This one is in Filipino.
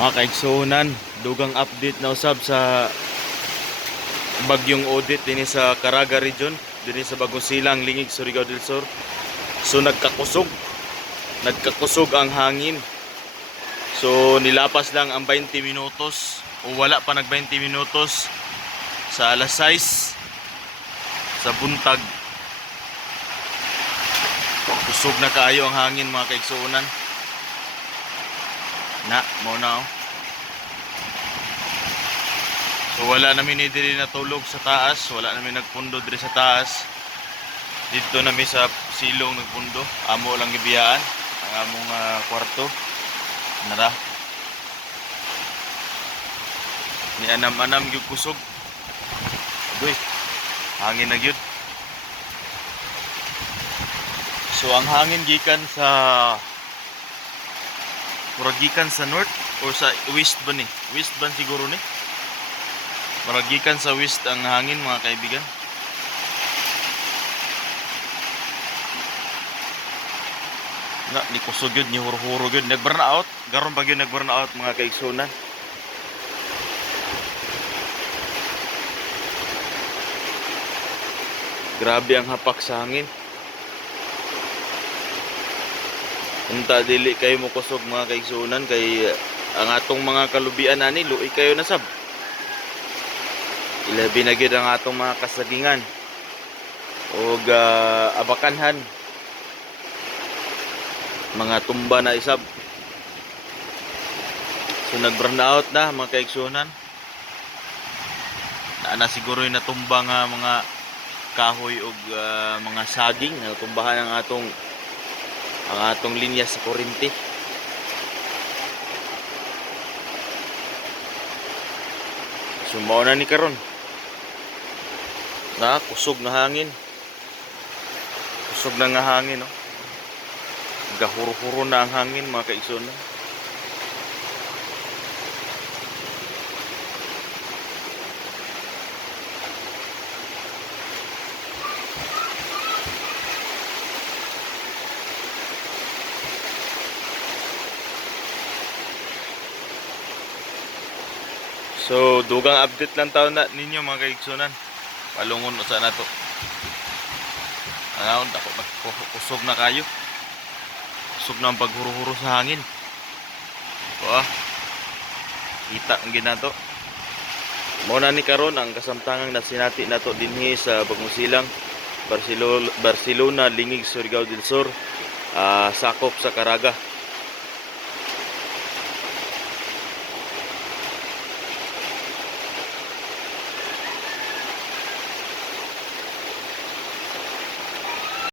Mga kaigsunan, dugang update na usab sa bagyong Odette din sa Caraga region, din sa Bagong Silang, Lingig, Surigao del Sur. So nagkakusog ang hangin. So nilapas lang ang 20 minutos o wala pa nag 20 minutos sa alas 6 sa buntag. Kusog na kaayo ang hangin mga kaigsunan. Mo na oh. So wala namin diri natulog sa taas, wala namin nagpundo diri sa taas. Dito namin sa silong nagpundo, amo lang gibiyaan ang among kwarto. Nara. Ni anam-anam gyud kusog. Agoy. Hangin na gyud. So ang hangin gikan sa muragikan sa north or sa west ba ni? West ba siguro ni? Muragikan sa west ang hangin mga kaibigan. Na ni kusog gyud ni huro-huro gyud nag-burn out. Garon pa gyud nag-burn out mga kaigsunan. Grabe ang hapak sa hangin. Unta dili kayo mo kusog mga kaigsunan kay ang atong mga kalubian ani luoy kayo na sab. Ilabi na gyud ang atong mga kasagingan og abakanhan. Mga tumba na isab. So nag-burn out na mga kaigsunan. Na siguro yung natumba nga mga kahoy og mga saging na tumbahan ang atong linya sa kuryente. So mao na ni karon. Na kusog na hangin. Kusog na nga hangin no. Gahuro-huro na ang hangin mga kaigsunan. So, dugang update lang taon na ninyo mga kaigsunan. Palungon sa nato. Ano, ako kusog na kayo. Kusog na ang paghuro-huro sa hangin. Wah. Kita ang ginato. Muna ni karon ang kasamtangang nasinati nato dinhi sa Bagong Silang, Barcelona, Lingig, Surigao del Sur, sakop sa Caraga.